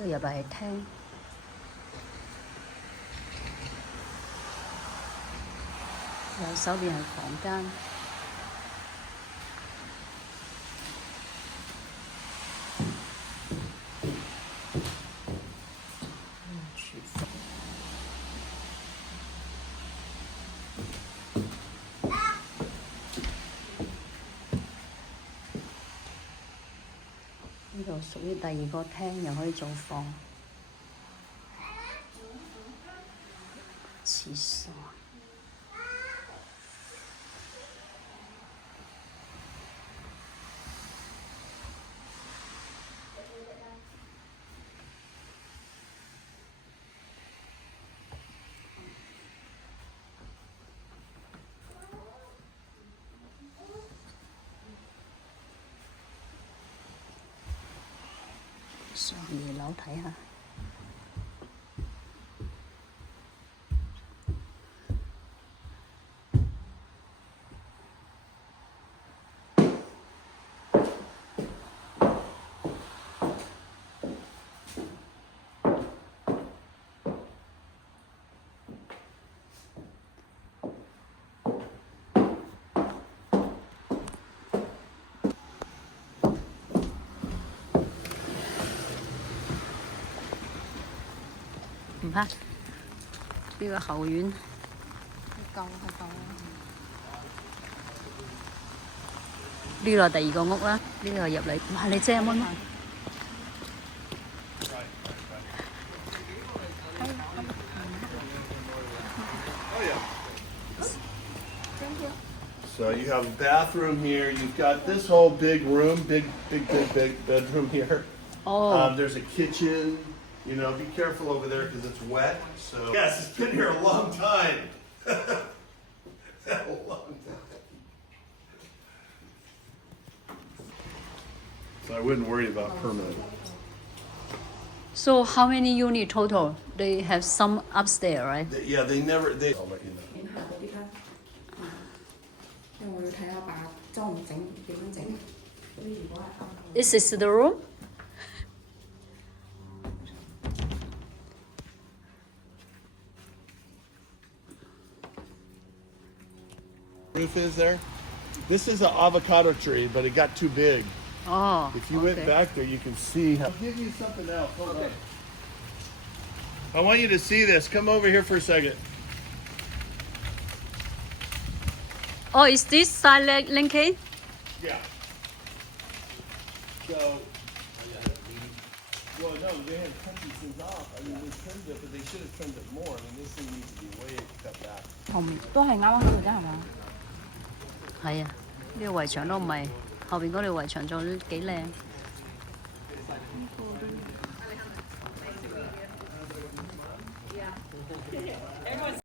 個入嚟係廳，右手邊係房間。廚房。呢度屬於第二個廳，又可以做房。廁所。上二樓睇下。唔怕，呢個後院夠係夠啦。呢個第二個屋啦，呢個入嚟，哇！你遮蚊。So you have a bathroom here. You've got this whole big room, big bedroom here. Oh. There's a kitchen. You know, be careful over there because it's wet. So yes, it's been here a long time. A long time. So I wouldn't worry about permanent. So how many units total? They have some upstairs, right? Yeah, they never. I'll let you know. 因為我要睇下爸裝唔整點樣整。This is the room. Roof is there. This is an avocado tree, but it got too big. Oh. If you went back there, you can see. I'll give you something else. Hold on. I want you to see this. Come over here for a second. Oh, is this side linking? Yeah. So, well, no, they had cut these things off. I mean, they trimmed it, but they should have trimmed it more. I mean, this thing needs to be way cut back. 後面都係啱啱嗰度啫，係嘛？係啊，呢個圍牆都唔係，後邊嗰條圍牆做得幾靚。